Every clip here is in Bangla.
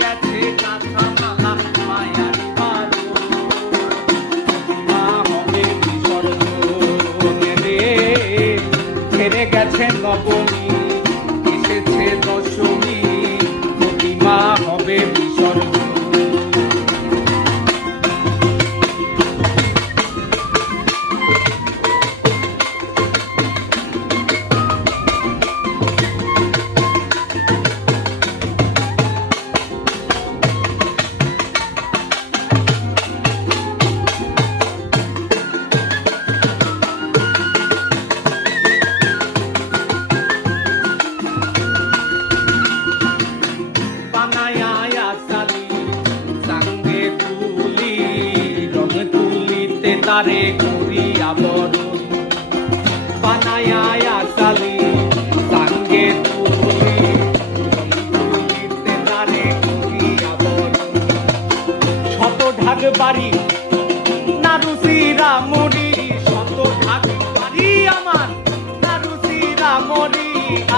গেছে কাঁথামালা মায়ার বারো, প্রতিমা হবে বিসর্জন রে। ছেড়ে গেছে নবমী, এসেছে দশমী, প্রতিমা হবে বিসর্জন। তারে করি আবরণ, বানায়া কালি সাঙ্গে তুলি, তুলিতে তারে করি আবরণ। শত ঢাক বাড়ি নারুসি রামরি, শত ঢাক বাড়ি আমার নারুসি রামরি,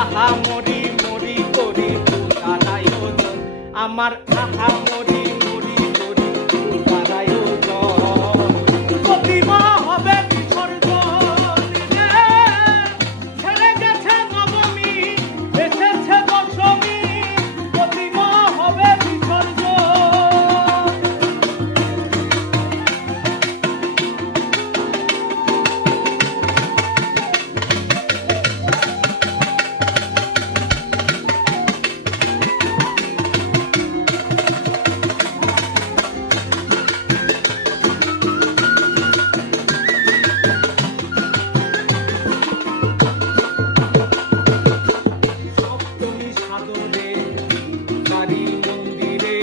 আহা মরি মরি করি পূজার আয়োজন, আমার আহা মরি মরি করি পূজার আয়োজন। প্রতিমা হবে বিসর্জন রে। ছেড়ে গেছে নবমী, এসেছে দশমী, প্রতিমা হবে বিসর্জন। মন্দিরে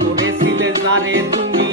করেছিলে যারে তুমি